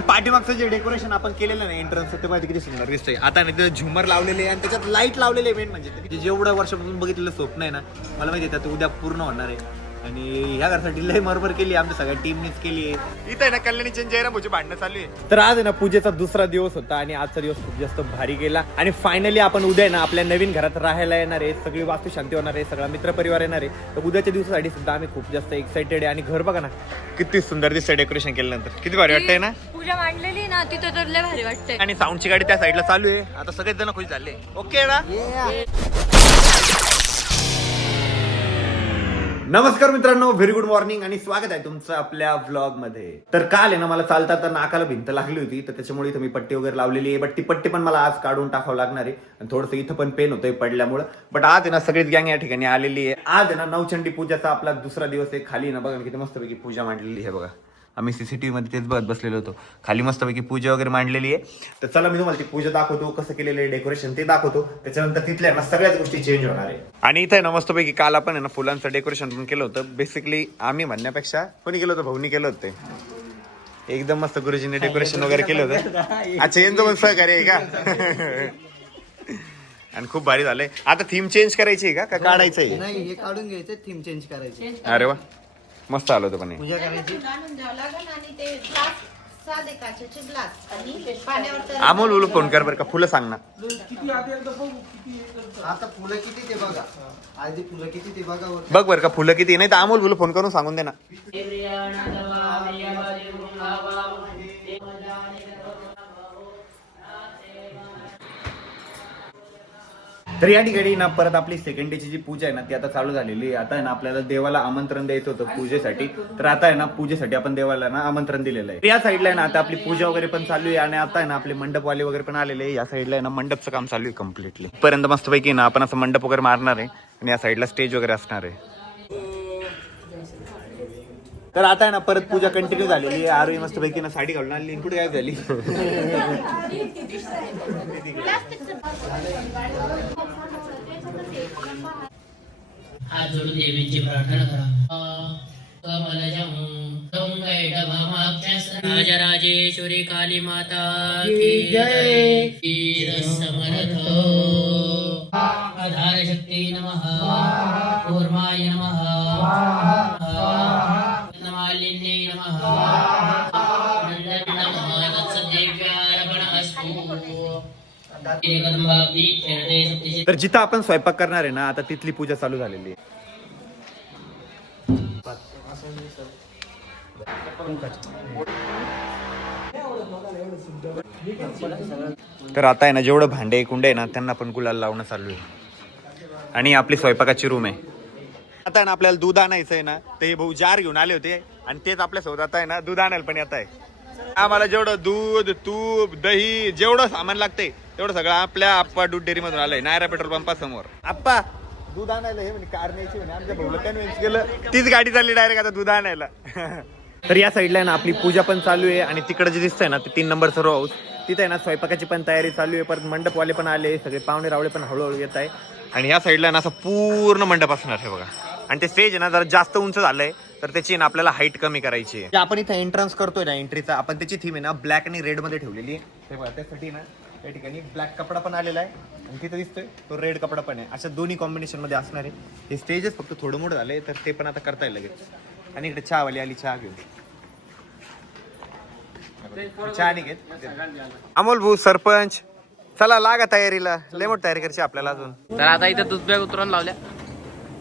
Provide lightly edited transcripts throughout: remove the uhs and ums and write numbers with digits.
तर पाठीमागचं जे डेकोरेशन आपण केलेलं नाही एंट्रन्स ते माहिती किती सुंदर दिसतंय. आता नाही तिथं झुमर लावलेले आणि त्याच्यात लाईट लावलेले मेन म्हणजे जेवढं वर्षापासून बघितलेलं स्वप्न आहे ना मला माहिती आहे ते उद्या पूर्ण होणार आहे. आणि ह्या घरासाठी लय मरमर केली आमच्या सगळ्या टीमनीच केली आहे. इथं आहे ना कल्याणीचे जयरामची भांडणं चालू आहे. तर आज आहे ना पूजेचा दुसरा दिवस होता आणि आजचा दिवस खूप जास्त भारी गेला. आणि फायनली आपण उद्या आहे ना आपल्या नवीन घरात राहायला येणार आहे. सगळी वास्तू शांती होणार आहे. सगळा मित्रपरिवार येणार आहे. तर उद्याच्या दिवसासाठी सुद्धा आम्ही खूप जास्त एक्साइटेड आहे. आणि घर बघा ना किती सुंदर दिसतंय डेकोरेशन केल्यानंतर. किती भारी वाटतंय ना. पूजा मांडलेली ना तिथं तर लय भारी वाटतंय. आणि साऊंडची गाडी त्या साईडला चालू आहे. आता सगळेच जण खुश झाले. ओके ना. नमस्कार मित्रांनो, व्हेरी गुड मॉर्निंग आणि स्वागत आहे तुमचं आपल्या व्लॉग मध्ये. तर काल आहे ना मला चालता तर नाकाला भिंत लागली होती तर त्याच्यामुळे इथं मी पट्टी वगैरे लावलेली आहे. बट ती पट्टी पण मला आज काढून टाकावं लागणार आहे आणि थोडंसं इथं पण पेन होतंय पडल्यामुळे. बट आज आहे ना सगळीच गँग या ठिकाणी आलेली आहे. आज आहे ना नवचंडी पूजाचा आपला दुसरा दिवस आहे. खाली ना बघा किती मस्तपैकी पूजा मांडलेली आहे बघा. आम्ही सीसीटीव्ही मध्ये तेच बघत बसलेलो होतो. खाली मस्तपैकी पूजा वगैरे मांडलेली आहे. तर चला मी तुम्हाला ती पूजा दाखवतो, कसं केलेलं आहे डेकोरेशन ते दाखवतो. त्याच्यानंतर तिथल्या ना सगळ्याच गोष्टी चेंज होणार आहे. आणि इथे ना मस्तपैकी काल आपण आहे ना फुलांचं डेकोरेशन पण केलं होतं. बेसिकली आम्ही म्हणण्यापेक्षा कोणी केलं होतं, भाऊनी केलं होतं. एकदम मस्त गुरुजीने डेकोरेशन वगैरे केलं होतं. अच्छा यांचं पण सहकार्य आहे का? आणि खूप भारी झालंय. आता थीम चेंज करायची आहे का काढायचं आहे? नाही, हे काढून घ्यायचं, थीम चेंज करायची. अरे वा मस्त आलं होतं पण पूजा करायची. अमोल बोलू फोन कर बरं का. फुलं सांग ना. आता फुलं किती ते बघा. आधी फुलं किती ते बघा. बघ बरं का फुलं किती. नाही तर अमोल बोलू फोन करून सांगून दे ना. तर या ठिकाणी ना परत आपली सेकंड डेची जी पूजा आहे ना ती आता चालू झालेली आहे. आता आहे ना आपल्याला देवाला आमंत्रण द्यायचं होतं पूजेसाठी. तर आता आहे ना पूजेसाठी आपण देवाला ना आमंत्रण दिलेलं आहे. या साईडला आहे ना आता आपली पूजा वगैरे पण चालू आहे. आणि आता आहे ना आपले मंडपवाले वगैरे पण आलेले आहे. या साईडला आहे ना मंडपचं काम चालू आहे कम्प्लिटली. पर्यंत मस्तपैकी ना आपण असं मंडप वगैरे मारणार आहे आणि या साईडला स्टेज वगैरे असणार आहे. तर आता आहे ना परत पूजा कंटिन्यू झालेली आहे. आरोही मस्तपैकी ना साडी घालून आली. कुठे काय झाली? हात जोडून देवीची प्रार्थना करा. राजराजेश्वरी काली माता की जय. वीर समर्थ आधार शक्ती नमः. कूर्माय नमः. नमालिन्ये नमः. नमः तत्सदेव्यार्पण अस्तु. तर जिथं आपण स्वयंपाक करणार आहे ना आता तिथली पूजा चालू झालेली आहे. तर आता आहे ना जेवढं भांडे कुंडे आहे ना त्यांना पण गुलाल लावणं चालू आहे. आणि आपली स्वयंपाकाची रूम आहे. आता आहे ना आपल्याला दूध आणायचं आहे ना ते हे भाऊ जार घेऊन आले होते आणि तेच आपल्या सोबत आता आहे ना दूध आणायला पण येत आहे. आम्हाला जेवढं दूध तूप दही जेवढं सामान लागतंय तेवढं सगळं आपल्या आप्पा दूध डेअरी मधून आलंय. नायरा पेट्रोल पंपा समोर. आप्पा दूध आणायला हे म्हणजे कार न्यायची म्हणे. आमच्या भाऊला कन्व्हिन्स केलं. तीच गाडी चालली डायरेक्ट आता दूध आणायला. तर या साईडला आहे ना आपली पूजा पण चालू आहे. आणि तिकडे जे दिसतंय ना ते 3 नंबरचं रो हाऊस तिथे आहे ना स्वयंपाकाची पण तयारी चालू आहे. परत मंडपवाले पण आले. सगळे पाहुणे रावळे पण हळूहळू येत आहे. आणि या साईडला ना असं पूर्ण मंडप असणार आहे बघा. आणि ते स्टेज आहे ना जरा जास्त उंच झालंय तर त्याची ना आपल्याला हाईट कमी करायची आहे. आपण इथे एंट्रन्स करतोय ना एंट्रीचा आपण त्याची थीम आहे ना ब्लॅक आणि रेड मध्ये ठेवलेली आहे. हे बघा त्यासाठी ना या ठिकाणी ब्लॅक कपडा पण आलेला आहे आणि तिथे दिसतोय तो रेड कपडा पण आहे. अशा दोन्ही कॉम्बिनेशन मध्ये असणार आहे. हे स्टेजच फक्त थोडं मोठं झालंय तर ते पण आता करता येईल लगेच. आणि इकडे चहावाली आली चहा घेऊन. चहा नाही घेत. अमोल भाऊ सरपंच चला लागा तयारीला. लय मोठी तयारी करायची आपल्याला अजून. तर आता इथे दूध बॅग उतरून लावल्या.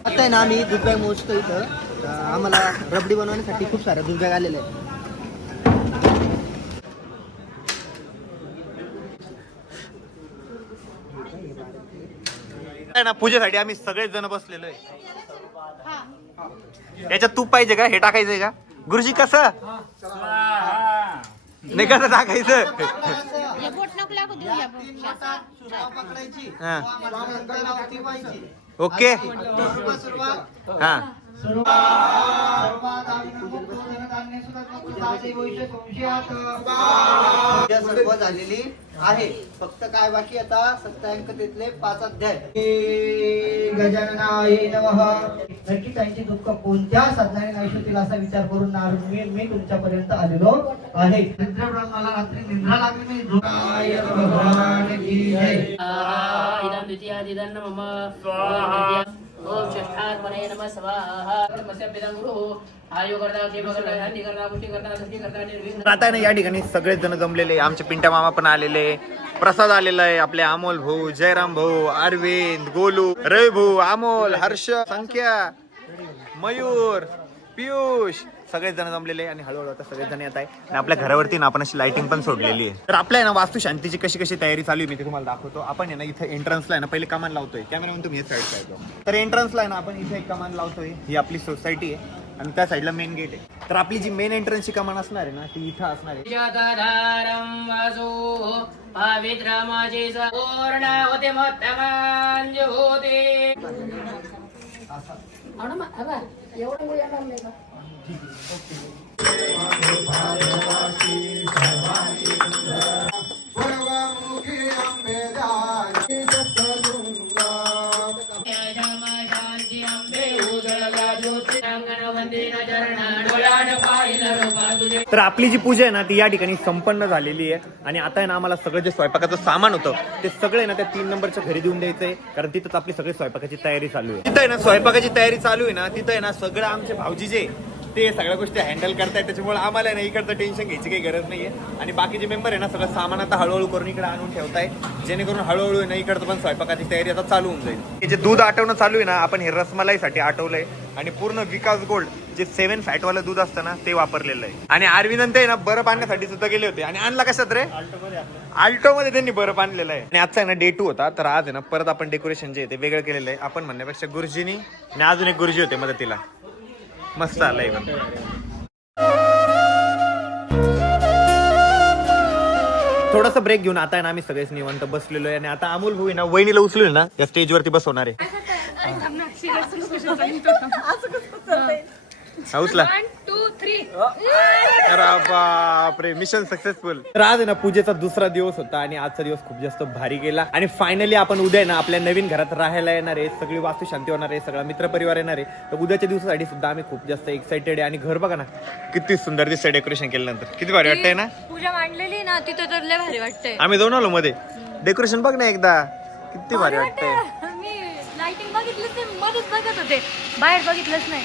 आता आहे ना आम्ही दूध बॅग मोजतो इथं. आम्हाला रबडी बनवण्यासाठी खूप साऱ्या दूध बॅग आलेल्या आहेत. ना पूजेसाठी आम्ही सगळेच जण बसलेलो आहे. याच्यात तूप पाहिजे का? हे टाकायचंय का गुरुजी? कसं नाही कसं टाकायचं? ओके हा पूजा सर्व झालेली आहे. फक्त काय बाकी आता सप्तांकतेतले 5 अध्याय. गजाननाय नमः. नक्की त्यांची दुःख कोणत्या साधनाने नाही होतील असा विचार करून नारद मी तुमच्यापर्यंत आलेलो आहे. निद्राब्रह्माला रात्री निद्रा लागली नाही. झोपाय भगवान की जय. इदं द्वितीयादिदं मम स्वाहा. ओम षष्ठात्मने नमः स्वाहा. तमस्य पिदं गुरुः आयुर्गर्ता केमगर्ता हरिगर्ता पुष्टिगर्ता दृष्टिगर्ता निर्विघ्न. आता आहे ना या ठिकाणी सगळेच जण जमलेले आहे. आमचे पिंट्या मामा पण आलेले, प्रसाद आलेला आहे, आपले अमोल भाऊ, जयराम भाऊ, अरविंद, गोलू, रवी भाऊ, अमोल, हर्ष, संख्या, मयूर, पियुष, सगळेच जण जमलेले आहे आणि हळूहळू आता सगळेच जण येत आहे. आणि आपल्या घरावरती ना आपण अशी लाइटिंग पण सोडलेली आहे. तर आपल्या ना वास्तू शांतीची कशी कशी तयारी चालू आहे मी ते तुम्हाला दाखवतो. आपण आहे ना इथे एंट्रन्सला आहे ना पहिले कमान लावतोय. कॅमेरामॅन तुम्ही साईड पाहिजे. तर एंट्रन्सला आहे ना आपण इथे एक कमान लावतोय. ही आपली सोसायटी आहे आणि त्या साईडला मेन गेट आहे. तर आपली जी मेन एंट्रन्सची कमान असणार आहे ना ती इथं असणार आहे. जगधारं वासो पवित्रमाजे पूर्ण होते मोत्तमांज होते. तर आपली जी पूजा आहे ना ती या ठिकाणी संपन्न झालेली आहे. आणि आता आहे ना आम्हाला सगळं जे स्वयंपाकाचं सामान होतं ते सगळे ना त्या 3 नंबरच्या घरी देऊन द्यायचंय. कारण तिथंच आपली सगळी स्वयंपाकाची तयारी चालू आहे. तिथं आहे ना स्वयंपाकाची तयारी चालू आहे ना तिथं आहे ना सगळं आमचे भाऊजी जे ते सगळ्या गोष्टी हँडल करतायत. त्याच्यामुळे आम्हाला ना इकडचं टेन्शन घ्यायची काही गरज नाहीये. आणि बाकीचे मेंबर आहे ना सगळं सामान आता हळूहळू करून इकडे आणून ठेवताय. जेणेकरून हळूहळू ना इकडचं पण स्वयंपाकाची तयारी आता चालू होऊन जाईल. हे जे दूध आटवणं चालू आहे ना आपण हे रसमलाईसाठी आटवलंय आणि पूर्ण विकास गोल्ड जे 7 फॅटवालं दूध असतं ना ते वापरलेलं आहे. आणि अरविंद ते ना बरं आणण्यासाठी सुद्धा गेले होते. आणि आणला कशात रे? आल्टो मध्ये त्यांनी बरं आणलेलं आहे. आणि आजचा आहे ना डे 2 होता. तर आज आहे ना परत आपण डेकोरेशन जे आहे ते वेगळं केलेलं आहे. आपण म्हणण्यापेक्षा गुरुजीनी आणि अजून एक गुरुजी होते मदतीला. मस्त आलंय पण. थोडासा ब्रेक घेऊन आता आहे ना आम्ही सगळेच निवांत बसलेलो आहे. आणि आता अमोल भाऊ ना वहिनीला उचलून ना या स्टेजवरती बसवणार आहे. उचला. 1 2 3. अरे बापरे, मिशन सक्सेसफुल. तर आज आहे ना पूजेचा दुसरा दिवस होता आणि आजचा दिवस खूप जास्त भारी गेला. आणि फायनली आपण उद्या ना आपल्या नवीन घरात राहायला येणार आहे. सगळी वास्तू शांती होणार आहे, सगळा मित्रपरिवार येणार आहे. तर उद्याच्या दिवसासाठी सुद्धा आम्ही खूप जास्त एक्साइटेड आहे. आणि घर बघा ना किती सुंदर दिसतंय डेकोरेशन केल्यानंतर. किती भारी वाटतंय ना. पूजा मांडलेली ना तिथं तर लय भारी वाटतंय. आम्ही जाऊन आलो मध्ये. डेकोरेशन बघ ना एकदा किती भारी वाटतंय. मी लाइटिंग बघितलंच नाही, मध्येच बघत होते, बाहेर बघितलंच नाही.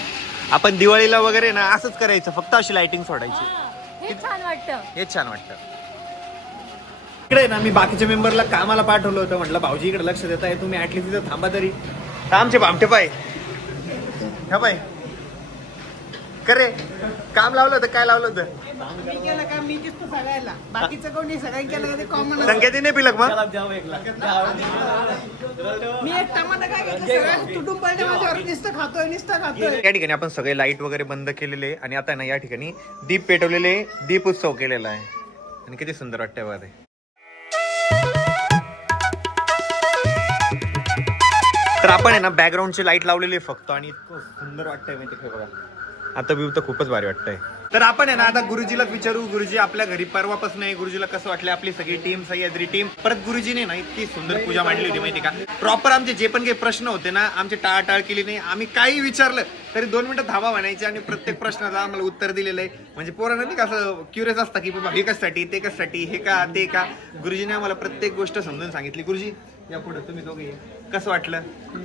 आपण दिवाळीला वगैरे ना असंच करायचं, फक्त अशी लाइटिंग सोडायची. हे छान वाटतं. हेच छान वाटतं. इकडे ना मी बाकीच्या मेंबरला कामाला पाठवलं होतं. म्हटलं भाऊजी इकडे लक्ष देत आहे तुम्ही, ऍटलीस्ट तिथं थांबा तरी. आमचे भामटे पाय हा पाय करे काम लावलं होतं. काय लावलं होतं? संकेतीने पिलक मग या ठिकाणी आपण सगळे लाईट वगैरे बंद केलेले आणि आता ना या ठिकाणी दीप पेटवलेले, दीप उत्सव केलेला आहे. आणि किती सुंदर वाटतंय बघा ते. तर आपण आहे ना बॅकग्राऊंडची लाईट लावलेली आहे फक्त आणि इतकं सुंदर वाटतंय माहिती का बघा. आता व्ह्यू तर खूपच भारी वाटतंय. तर आपण आहे ना आता गुरुजीलाच विचारू. गुरुजी आपल्या घरी परवापासून आहे, गुरुजीला कसं वाटलं आपली सगळी टीम, सह्याद्री टीम. परत गुरुजीने ना इतकी सुंदर पूजा मांडली होती माहिती का. प्रॉपर आमचे जे पण काही प्रश्न होते ना आमचे टाळाटाळ केली नाही. आम्ही काही विचारलं तरी 2 मिनिटं धावा म्हणायचे आणि प्रत्येक प्रश्नाला आम्हाला उत्तर दिलेलं आहे. म्हणजे पोरांना नाही का असं क्युरियस असतं की बाबा हे कशासाठी, ते कशासाठी, हे का ते का. गुरुजीने आम्हाला प्रत्येक गोष्ट समजून सांगितली. गुरुजी या पुढे तुम्ही दोघे कसं वाटलं?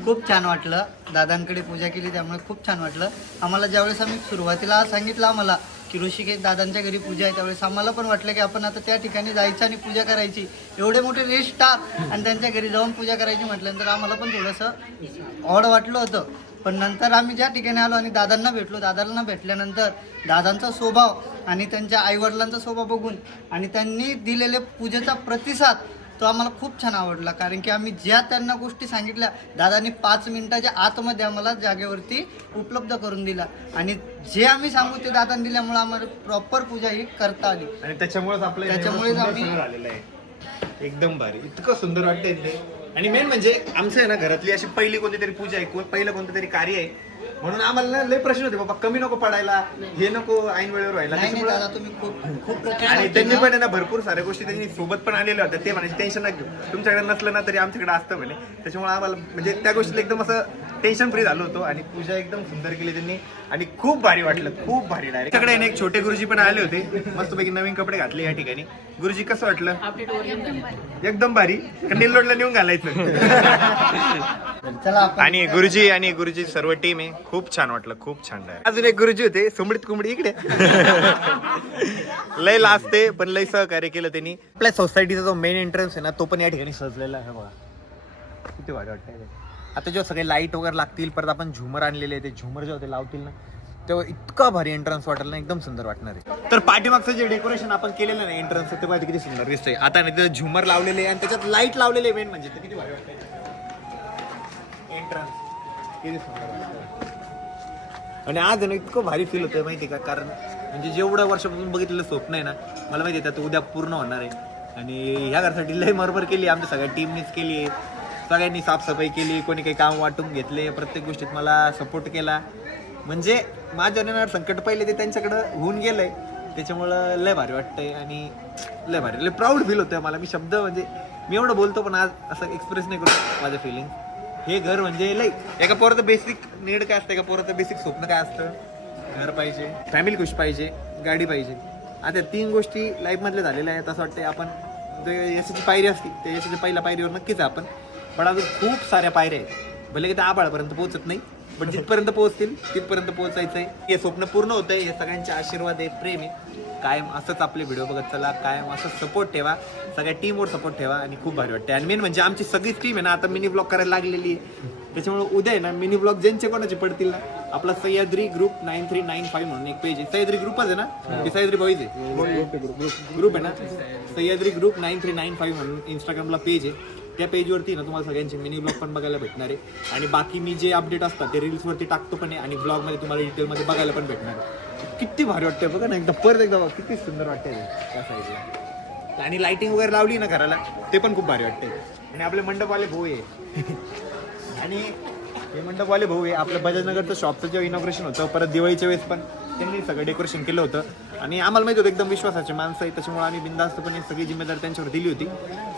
खूप छान वाटलं. दादांकडे पूजा केली त्यामुळे खूप छान वाटलं आम्हाला. ज्यावेळेस आम्ही सुरुवातीला सांगितलं आम्हाला की ऋषिकेश दादांच्या घरी पूजा आहे त्यावेळेस आम्हाला पण वाटलं की आपण आता त्या ठिकाणी जायचं आणि पूजा करायची. एवढे मोठे रेस स्टार आणि त्यांच्या घरी जाऊन पूजा करायची म्हटल्यानंतर आम्हाला पण थोडंसं ऑड वाटलं होतं. पण नंतर आम्ही ज्या ठिकाणी आलो आणि दादांना भेटलो, दादांना भेटल्यानंतर दादांचा स्वभाव आणि त्यांच्या आईवडिलांचा स्वभाव बघून आणि त्यांनी दिलेले पूजेचा प्रतिसाद तो आम्हाला खूप छान आवडला. कारण की आम्ही ज्या त्यांना गोष्टी सांगितल्या दादांनी 5 मिनिटाच्या आतमध्ये आम्हाला जागेवरती उपलब्ध करून दिला. आणि जे आम्ही सांगू ते दादांनी दिल्यामुळे आम्हाला प्रॉपर पूजा ही करता आली. आणि त्याच्यामुळेच आम्ही आलेलं आहे. एकदम भारी, इतकं सुंदर वाटतंय ते. आणि मेन म्हणजे आमचं आहे ना घरातली अशी पहिली कोणती तरी पूजा आहे, पहिलं कोणतं तरी कार्य आहे म्हणून आम्हाला ना लय प्रश्न होते बाबा कमी नको पडायला, हे नको ऐन वेळेवर व्हायला. नाही नाही त्याच्यामुळं- दादा तुम्ही खूप खूप प्रतिसाद आणि त्यांनी दिला. पण आहे ना भरपूर साऱ्या गोष्टी त्यांनी सोबत पण आलेल्या होत्या. ते म्हणायचे टेन्शन नका घेऊ, तुमच्याकडे नसलं ना तरी आमच्याकडे असतं म्हणे. त्याच्यामुळे आम्हाला म्हणजे त्या गोष्टीला एकदम असं टेन्शन फ्री झालो होतो. आणि पूजा एकदम सुंदर केली त्यांनी आणि खूप भारी वाटलं, खूप भारी. डायरेक्ट त्याच्याकडे एक छोटे गुरुजी पण आले होते, मस्तपैकी नवीन कपडे घातले या ठिकाणी. गुरुजी कसं वाटलं? एकदम भारी. निल्लोडला नेऊन घालायचं. चला आपण आणि गुरुजी सर्व टीम आहे. खूप छान वाटलं, खूप छान आहे. अजून एक गुरुजी होते, सुमडीत कुंबडी इकडे. लय लाजते पण लय सहकार्य केलं त्यांनी. आपल्या सोसायटीचा जो मेन एंट्रन्स आहे ना तो पण या ठिकाणी सजलेला आहे बघा. किती भारी वाटतंय. आता जेव्हा सगळे लाईट वगैरे लागतील, परत आपण झुमर आणलेले आहे, ते झुमर जेव्हा ते लावतील ना तेव्हा इतका भारी एंट्रन्स वाटेल ना, एकदम सुंदर वाटणार आहे. तर पाठीमागचं जे डेकोरेशन आपण केलेलं ना एंट्रन्स ते पाहिजे किती सुंदर दिसतंय. आता नाही तिथे झुमर लावलेले आणि त्याच्यात लाईट लावलेले मेन म्हणजे ते किती भारी वाटतंय. एंट्रन्स किती सुंदर वाटतंय. आणि आज ना इतकं भारी फील होतंय माहिती का, कारण म्हणजे जेवढ्या वर्षापासून बघितलेलं स्वप्न आहे ना, मला माहिती आहे ते उद्या पूर्ण होणार आहे. आणि ह्या घरासाठी लय मरमर केली आमच्या सगळ्या टीमनीच केली आहे. सगळ्यांनी साफसफाई केली, कोणी काही काम वाटून घेतले, प्रत्येक गोष्टीत मला सपोर्ट केला. म्हणजे माझ्या येणार संकट पहिले ते त्यांच्याकडं होऊन गेलंय. त्याच्यामुळं लय भारी वाटतंय आणि लय भारी, लय प्राऊड फील होतंय मला. मी शब्द म्हणजे मी एवढं बोलतो पण आज असं एक्सप्रेस नाही करू माझं फिलिंग. हे घर म्हणजे लय एका पोराचं बेसिक नीड काय असतं, एका पोराचं बेसिक स्वप्न काय असतं? घर पाहिजे, फॅमिली खुश पाहिजे, गाडी पाहिजे. आता 3 गोष्टी लाईफमधल्या झालेल्या आहेत. असं वाटतंय आपण यशाची पायरी असते त्या यशाच्या पहिल्या पायरीवर नक्कीच आपण, पण अजून खूप साऱ्या पायऱ्या आहेत. भले की त्या आभाळापर्यंत पोहोचत नाही, पण जिथपर्यंत पोहोचतील तिथपर्यंत पोहोचायचंय. हे स्वप्न पूर्ण होतंय. हे सगळ्यांचे आशीर्वाद आहे, प्रेम आहे. कायम असंच आपले व्हिडिओ बघत चला, कायम असं सपोर्ट ठेवा, सगळ्या टीमवर सपोर्ट ठेवा आणि खूप भारी वाटते. आणि मेन म्हणजे आमची सगळीच टीम आहे ना आता मिनी ब्लॉग करायला लागलेली आहे. त्याच्यामुळे उद्या आहे ना मिनी ब्लॉग ज्यांचे कोणाचे पडतील ना, आपला सह्याद्री ग्रुप 9395 म्हणून एक पेज आहे. सह्याद्री ग्रुपच आहे ना की सह्याद्री बॉईज आहे? ग्रुप आहे ना, सह्याद्री ग्रुप 9395 म्हणून इंस्टाग्रामला पेज आहे. त्या पेजवरती ना तुम्हाला सगळ्यांचे मिनी ब्लॉग पण बघायला भेटणार आहे. आणि बाकी मी जे अपडेट असतात ते रील्सवरती टाकतो पण आहे आणि ब्लॉगमध्ये तुम्हाला डिटेलमध्ये बघायला पण भेटणार आहे. किती भारी वाटतंय बघा ना, एकदा परत एकदा बघा किती सुंदर वाटतंय त्या साईडला. आणि लाइटिंग वगैरे लावली ना घराला ते पण खूप भारी वाटतंय. आणि आपले मंडपवाले भाऊ आहे आणि हे मंडपवाले भाऊ आहे. आपलं बजाजनगरचं शॉपचं जेव्हा इनॉग्रेशन होतं, परत दिवाळीच्या वेळेस पण त्यांनी सगळं डेकोरेशन केलं होतं. आणि आम्हाला माहिती होतं एकदम विश्वासाचे माणसं आहे, त्याच्यामुळे आम्ही बिनधास्तपणे सगळी जिम्मेदारी त्यांच्यावर दिली होती.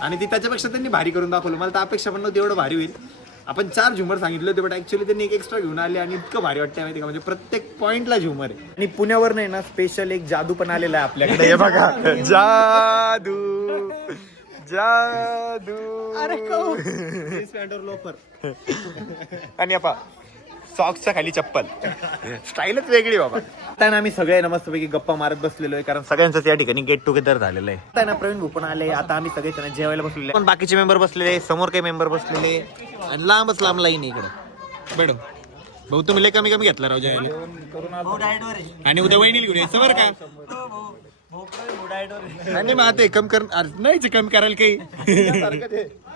आणि ती त्याच्यापेक्षा त्यांनी भारी करून दाखवलं. मला तर अपेक्षा पण नव्हती एवढं भारी होईल. आपण 4 झुमर सांगितले होते, बट ऍक्च्युअली त्यांनी एक एक्स्ट्रा घेऊन आले आणि इतकं भारी वाटतं माहिती का, म्हणजे प्रत्येक पॉईंटला झुमर आहे. आणि पुण्यावर नाही ना स्पेशल एक जादू पण आलेला आहे आपल्याकडे. हे बघा जादू जादू. आणि आपा सॉक्सच्या खाली चप्पल, स्टाईलच वेगळी बाबा. आता ना आम्ही सगळे मस्तपैकी गप्पा मारत बसलेलो आहे, कारण सगळ्यांचं या ठिकाणी गेट टुगेदर झालेलं आहे. आता ना प्रवीण भाऊ पण आले. आता आम्ही सगळे त्यांना जेवायला बसलेले, पण बाकीचे मेंबर बसलेले, समोर काही मेंबर बसलेले आणि लांबच लांब लाईन इकडे. मॅडम भाऊ तुम्ही लय कमी घेतला राव जेवायला. आणि उद्या वहिनीला घेऊन यायचं बरं का. आणि मग आता कम कर नाही कमी करायला काही.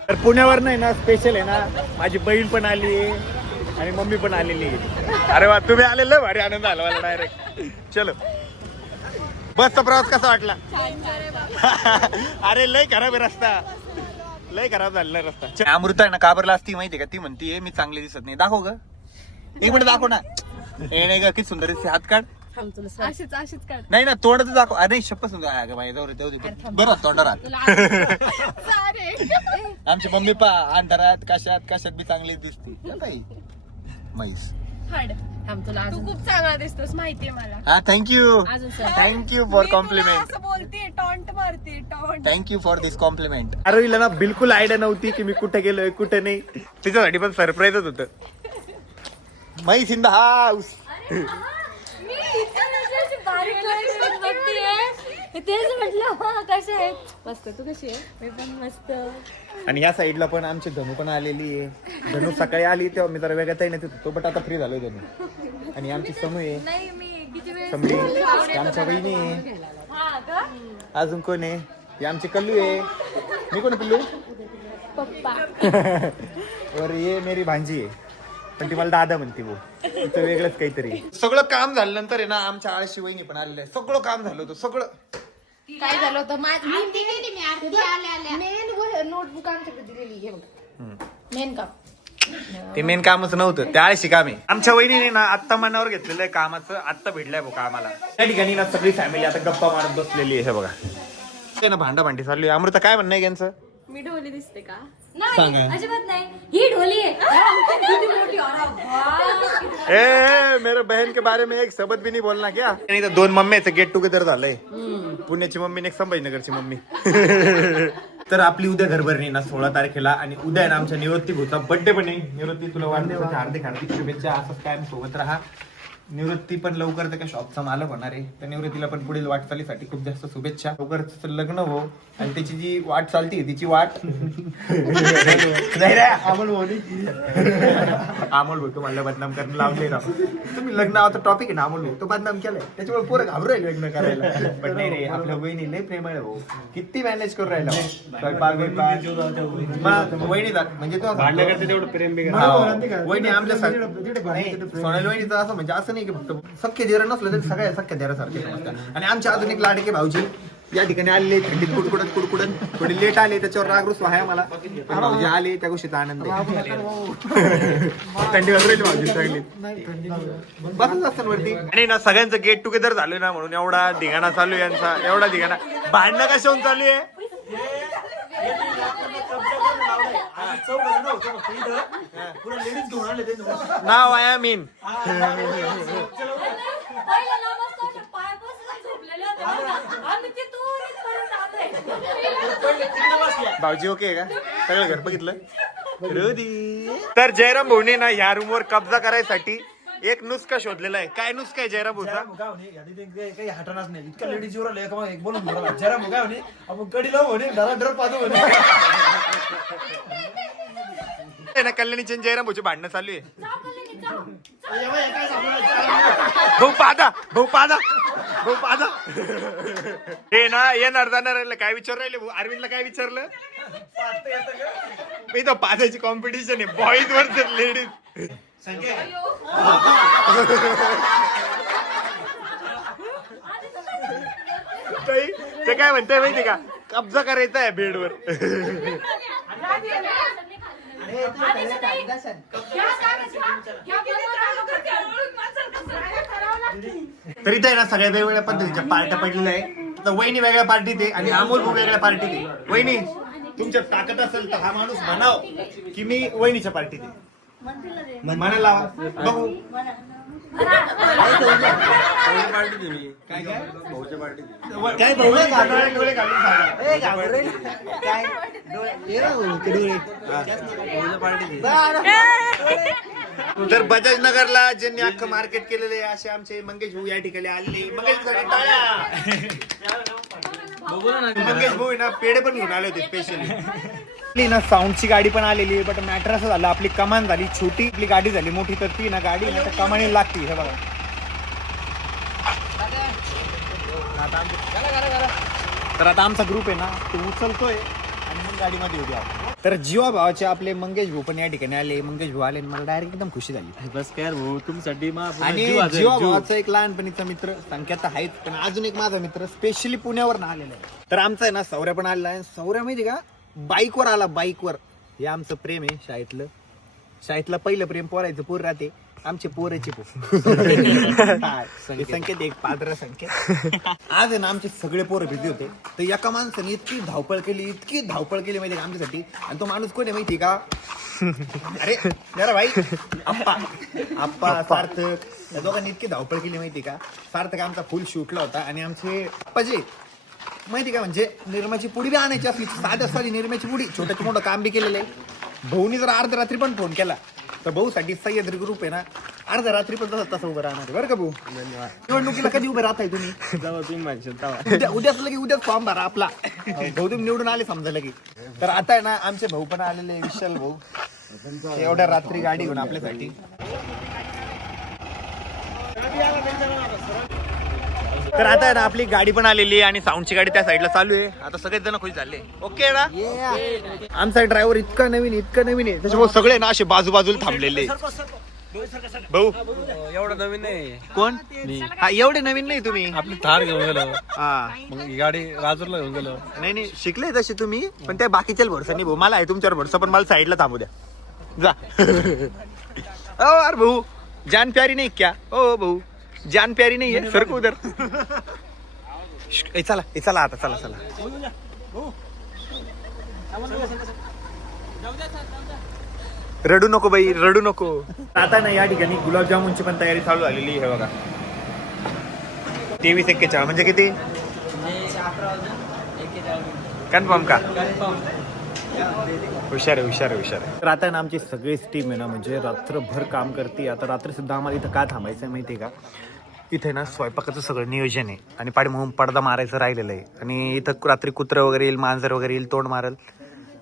तर पुण्यावर नाही ना स्पेशल आहे ना, माझी बहीण पण आली आहे आणि मम्मी पण आलेली आहे. अरे वा, तुम्ही आलेलं भारी आनंद आला मला डायरेक्ट. चलो, बसचा प्रवास कसा वाटला? अरे लय खराब आहे रस्ता, लय खराब झालेला रस्ता. अमृता आहे ना काबरला असती माहिती का, ती म्हणतीये मी चांगली दिसत नाही. दाखव ग, एक मिनिट दाखव ना. हे नाही का किती सुंदर दिसते, हात काढ. नाही ना तोंडाचं दाखव. अरे शप्प सुंदर बरं तोंडावर हात. आमची मम्मी पा अंधारात कशात बी चांगली दिसते बाई. म्हैस तू खूप चांगला दिसतोस माहितीये मला. हा थँक्यू फॉर कॉम्प्लिमेंट. असं बोलते टॉन्ट मारते taunt. Thank you for this compliment. अरे ना बिलकुल आयडिया नव्हती की मी कुठे गेलोय कुठे नाही. तिच्यासाठी पण सरप्राईजच होतं. म्हैस इन द हाऊस. मी इतकं बारीक बारीक बघतीये, तेच म्हटलं कसे आहे. मस्त, तू कशी आहे? मी पण मस्त. आणि ह्या साईडला पण आमची धनू पण आलेली आहे. धनू सकाळी आली तेव्हा मी जरा वेगळ्या ताई नाही होतो, बट आता फ्री झालोय धनू. आणि आमची समू आहे, नाही मी किती वेळ समडी आमच्या बहिणी आहे. हा का? अजून कोण आहे? ही आमची कल्लू आहे. मी कोण पिल्लू? पप्पा. और ये मेरी भांजी आहे, पण ती मला दादा म्हणते. वो तिचं वेगळंच काहीतरी. सगळं काम झाल्यानंतर आहे ना आमच्या आळशी वहिनी पण आलेलं आहे. सगळं काम झालं होतं सगळं. काय झालं होतं मेन नोटबुक आमच्याकडे दिलेली. हे बघ मेन काम ते मेन कामच नव्हतं, त्या आळशी काम आहे. आमच्या वहिनीने ना आत्ता मनावर घेतलेलं आहे कामाचं, आत्ता भेटलंय भाऊ कामाला. त्या ठिकाणी ना सगळी फॅमिली आता गप्पा मारत बसलेली आहे. हे बघा ते ना भांडा भांडी चालू आहे. अमृता काय म्हणणं आहे यांचं? मी ढोली दिसते का? सांगा. नाही अजिबात नाही. ही ढोली आहे. किती मोठी. अरे ए मेरे बहन के बारे में एक शब्द भी नहीं बोलना क्या? नाही तर 2 मम्मीचं गेट टुगेदर झालंय. पुण्याची मम्मी आणि एक संभाजीनगरची मम्मी. तर आपली उद्या घरभरणी ना 16 तारखेला, आणि उद्या आहे ना आमच्या निवृत्ती भाऊचा बर्थडे पण आहे. निवृत्ती तुला वाढदिवसाच्या हार्दिक शुभेच्छा. असंच कायम सोबत राहा. निवृत्ती पण लवकर त्या शॉपचा मालक होणार आहे. तर निवृत्तीला पण पुढील वाटचालीसाठी खूप जास्त शुभेच्छा. लवकर तिचं लग्न हो, आणि त्याची जी वाट चालती तिची वाट नाही रे अमोल भाऊ तुम्हाला बदनाम करणं लावले राव. तुम्ही लग्न आता टॉपिक आहे ना, अमोल भाऊ तो बदनाम केलाय, त्याच्यामुळे पोरं घाबरू राहिले लग्न करायला. पण नाही रे, आपल्या वहिनी लय प्रेम आहे भाऊ. किती मॅनेज करून राहिला वहिनी म्हणजे तो भांडण्याकरता तेवढं प्रेम वहिनी आमच्या सोनाली वहिनीचं असं म्हणजे असं नाही की फक्त सख्खे देर नसलं तरी सगळ्या सख्या देरासारखे समजतात. आणि आमचे अजून एक लाडके भाऊजी या ठिकाणी आलेले, थंडीत कुडकुडत थोडी लेट आले, त्याच्यावर राग रुसवा आहे मला. भाऊजी आले त्या गोष्टीचा आनंद आहे. थंडी वगैरे भाऊजी चांगली बसच असतं वरती. आणि ना सगळ्यांचं गेट टुगेदर झालं ना, म्हणून एवढा धिगाणा चालू आहे यांचा, एवढा धिगाणा. भांडणं कशाहून चालू आहे? नाव आय मीन पहिला नाव असतो अशा पायापासून झोपलेले होते बघा. आम्ही ते त्वरित करून आलोय. भाऊजी ओके का? सगळं घर बघितलं. तर जयराम भाऊने ना ह्या रूमवर कब्जा करायसाठी एक नुस्खा शोधलेला आहे. काय नुस्खा आहे जयराम भाऊचा? काही हटणारच नाही. इतका लेडीज वर आलं एक बोलून जरा मुगा म्हणे आपण कडी लावू म्हणे, डर पाहतो म्हणे. ना कल्याणीचे आणि जयराम भाऊचे भांडणं चालू आहे. जाऊ कल्याणी, जाऊ. भाऊ पादा भाऊ पादा भाऊ पादा. हे ना येणार जाणार काय विचार राहिले भाऊ? अरविंदला काय विचारलं? इथं पादाची कॉम्पिटिशन आहे बॉईज वर लेडीज. ते काय म्हणताय माहिती का? कब्जा करायचा आहे बेडवर. तर इथे ना सगळ्या वेगवेगळ्या पद्धतीच्या पार्ट्या पडलेल्या आहे. तर वहिनी वेगळ्या पार्टीत आहे आणि अमोल भाऊ वेगळ्या पार्टीत आहे. वहिनी तुमच्यात ताकद असेल तर हा माणूस म्हणाव की मी वहिनीच्या पार्टीत आहे. म्हणायला लावा बघू. काय डोळे घालून तर बजाज नगरला ज्यांनी अख्खं मार्केट केलेले आहे असे आमचे मंगेश भाऊ या ठिकाणी आले. मंगेश भाऊ ना पेढे पण घेऊन आले होते स्पेशली ना. साऊंडची गाडी पण आलेली आहे, बट मॅटर असं झालं आपली कमान झाली छोटी, आपली गाडी झाली मोठी. तर ती ना गाडी ना कमानी लागते. हे बघा तर आता आमचा ग्रुप आहे ना तो उचलतोय आणि मग गाडीमध्ये उद्या. तर जीवा भावाचे आपले मंगेश भाऊ पण या ठिकाणी आले. मंगेश भाऊ आले मला डायरेक्ट एकदम खुशी झाली. बस काय भाऊ तुमच्यासाठी. आणि जीवा भावाचा एक लहानपणीचा मित्र संख्यात आहेच, पण अजून एक माझा मित्र स्पेशली पुण्यावर आलेला आहे. तर आमचा आहे ना सौर्या पण आलेला आहे. सौर्या माहिती का बाईकवर आला, बाईकवर. हे आमचं प्रेम आहे शाळेतलं पहिलं प्रेम. पोरायचं पोर राहते, आमचे पोराचे संकेत एक पादरा संकेत. आज आहे ना आमचे सगळे पोरं बिझी होते. तर एका माणसाने इतकी धावपळ केली माहिती का आमच्यासाठी. आणि तो माणूस कोण आहे माहिती का? अरे जरा भाई आप्पा सार्थक. त्या दोघांनी इतकी धावपळ केली माहिती का? सार्थक आमचा फुल शूटला होता. आणि आमचे आप्पाजी माहिती का म्हणजे निर्माची पुडी बी आणायची असली साध्या साधी निर्माची पुडी, छोटं मोठं काम बी केलेलं आहे. भाऊनी जर अर्ध्या रात्री पण फोन केला तर भाऊसाठी सह्याद्री ग्रुप आहे ना अर्ध्या रात्री पण तसं उभं राहणार बरं का भाऊ. निवडणुकीला कधी उभे राहताय तुम्ही? उद्याच लगे उद्याच फॉर्म भरा आपला. भाऊ तुम्ही निवडून आले समजा लगे. तर आता आहे ना आमचे भाऊ पण आलेले विशाल भाऊ एवढ्या रात्री गाडी घेऊन आपल्यासाठी. तर आता आहे ना आपली गाडी पण आलेली आहे आणि साऊंडची गाडी त्या साईडला चालू आहे. आता सगळेच जण खुश झाले. ओके ना. आमचा ड्रायव्हर इतका नवीन आहे त्याच्यामुळे सगळे ना असे बाजूला थांबलेले. भाऊ एवढं नवीन नाही. कोण? हा एवढे नवीन नाही तुम्ही. आपली थार घेऊन गेलो. हा मग ही गाडी राजूरला घेऊन गेलो. नाही शिकले तसे तुम्ही, पण त्या बाकीच्या भरोसा नाही भाऊ. मला आहे तुमच्यावर भरोसा, पण मला साईडला थांबू द्या. जा ओ अरे भाऊ जान प्यारी नहीं क्या ओ भाऊ जान प्यारी नहीं है सर को उधर चला आता चला रडू नको बाई रडू नको. आता ना या ठिकाणी गुलाबजामुनची पण तयारी चालू झालेली आहे बघा. 23:41 म्हणजे किती कन्फर्म का? हुशार आहे. तर आता ना आमची सगळीच टीम आहे ना म्हणजे रात्रभर काम करते. आता रात्री सुद्धा आम्हाला इथं का थांबायचं आहे माहिती आहे का? इथे ना स्वयंपाकाचं सगळं नियोजन आहे आणि पाठीमागून पडदा मारायचं राहिलेलं आहे आणि इथं रात्री कुत्रं वगैरे येईल, मांजर वगैरे येईल, तोंड मारल.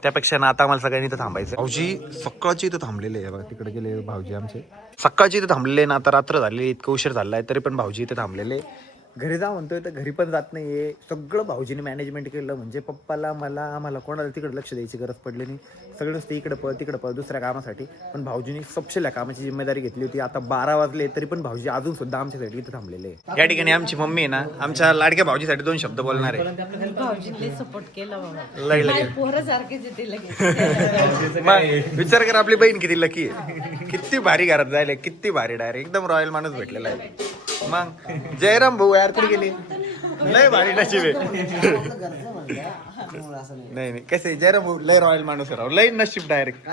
त्यापेक्षा ना आता आम्हाला सगळ्यांनी इथं थांबायचं. भाऊजी सकाळची इथं थांबलेले आहे बघा. तिकडे गेले भाऊजी आमचे. सकाळची इथं थांबलेले ना. आता रात्र झालेली, इतकं उशीर झाला आहे तरी पण भाऊजी इथे थांबलेले. घरी जा म्हणतोय तर घरी पण जात नाहीये. सगळं भाऊजीने मॅनेजमेंट केलं म्हणजे पप्पाला आम्हाला कोणाला तिकडे लक्ष द्यायची गरज पडली नाही. सगळं ते इकडे पळ दुसऱ्या कामासाठी. पण भाऊजीने सबशेल्या कामाची जिम्मेदारी घेतली होती. आता 12 वाजले तरी पण भाऊजी अजून सुद्धा आमच्यासाठी इथे थांबलेले आहे. या ठिकाणी आमची मम्मी आहे ना आमच्या लाडक्या भाऊजीसाठी 2 शब्द बोलणार आहे. भाऊजींनी सपोर्ट केला बाबा. लय लगे पोरासारखेच येते लगेच. मग विचार कर आपली बहीण किती लकी आहे. किती भारी घरात जायला, किती भारी डायरेक्ट एकदम रॉयल माणूस भेटलेला आहे. मग जयराम भाऊ यार कुठे गेली? लय भारी नशीब आहे. नाही कसे जयराम भाऊ लय रॉयल माणूस राव. लय नशीब डायरेक्ट.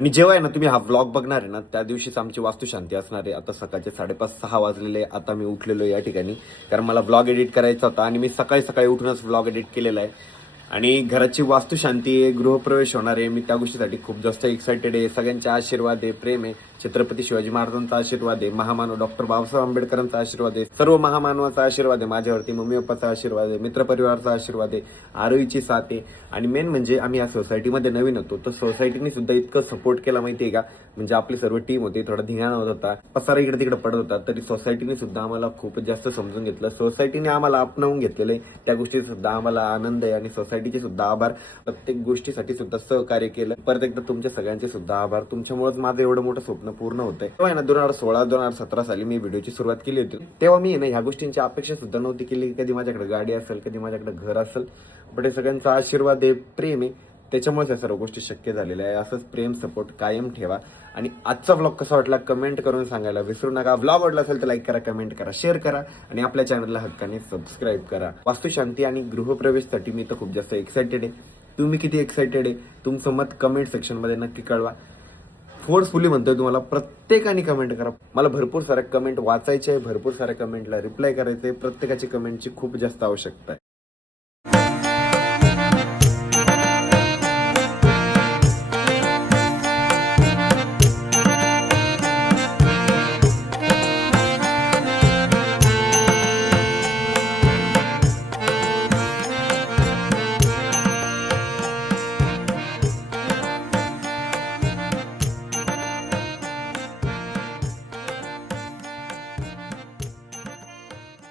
आणि जेव्हा आहे ना तुम्ही हा व्लॉग बघणार आहे ना त्या दिवशीच आमची वास्तुशांती असणार आहे. आता सकाळचे 5:30-6 वाजलेले. आता मी उठलेलो या ठिकाणी कारण मला व्लॉग एडिट करायचा होता आणि मी सकाळी उठूनच व्लॉग एडिट केलेला आहे. आणि घराची वास्तुशांती आहे, गृहप्रवेश होणार आहे. मी त्या गोष्टीसाठी खूप जास्त एक्साइटेड आहे. सगळ्यांचे आशीर्वाद आहे, प्रेम आहे. छत्रपती शिवाजी महाराजांचा आशीर्वाद आहे, महामानव डॉक्टर बाबासाहेब आंबेडकरांचा आशीर्वाद आहे, सर्व महामानवाचा आशीर्वाद आहे माझ्यावरती, मम्मी पप्पाचा आशीर्वाद आहे, मित्रपरिवाराचा आशीर्वाद आहे, आरोहीची साथ आहे. आणि मेन म्हणजे आम्ही या सोसायटीमध्ये नवीन होतो तर सोसायटीने सुद्धा इतकं सपोर्ट केला माहितीये का? म्हणजे आपली सर्व टीम होती, थोडा धिंगाणा होत होता, पसारा इकडे तिकडे पडत होता, तरी सोसायटीने सुद्धा आम्हाला खूप जास्त समजून घेतलं. सोसायटीने आम्हाला आपणावून घेतलेलं आहे, त्या गोष्टीचा सुद्धा आम्हाला आनंद आहे. आणि सोसायटीचे सुद्धा आभार. प्रत्येक गोष्टीसाठी सुद्धा सहकार्य केलं. परत एकदा तुमच्या सगळ्यांचे सुद्धा आभार. तुमच्यामुळेच माझं एवढं मोठं स्वप्न पूर्ण होतंय. तेव्हा ना 2016-2017 साली मी व्हिडिओची सुरुवात केली होती. तेव्हा मी ना ह्या गोष्टींची अपेक्षा सुद्धा नव्हती केली. कधी माझ्याकडे गाडी असेल, कधी माझ्याकडे घर असेल, पण हे सगळ्यांचा आशीर्वाद आहे, प्रेम आहे, त्याच्यामुळेच या सर्व गोष्टी शक्य झालेल्या आहे. असंच प्रेम सपोर्ट कायम ठेवा. आणि आजचा व्लॉग कसा वाटला कमेंट करून सांगायला विसरू नका. व्लॉग आवडला असेल तर लाईक करा, कमेंट करा, शेअर करा आणि आपल्या चॅनलला हक्काने सबस्क्राईब करा. वास्तुशांती आणि गृहप्रवेशसाठी मी तर खूप जास्त एक्साइटेड आहे. तुम्ही किती एक्साइटेड आहे तुमचं मत कमेंट सेक्शन मध्ये नक्की कळवा. फोर्सफुली म्हणतोय तुम्हाला, प्रत्येकाने कमेंट करा. मला भरपूर साऱ्या कमेंट वाचायचे आहे, भरपूर साऱ्या कमेंटला रिप्लाय करायचे. प्रत्येकाची कमेंटची खूप जास्त आवश्यकता आहे.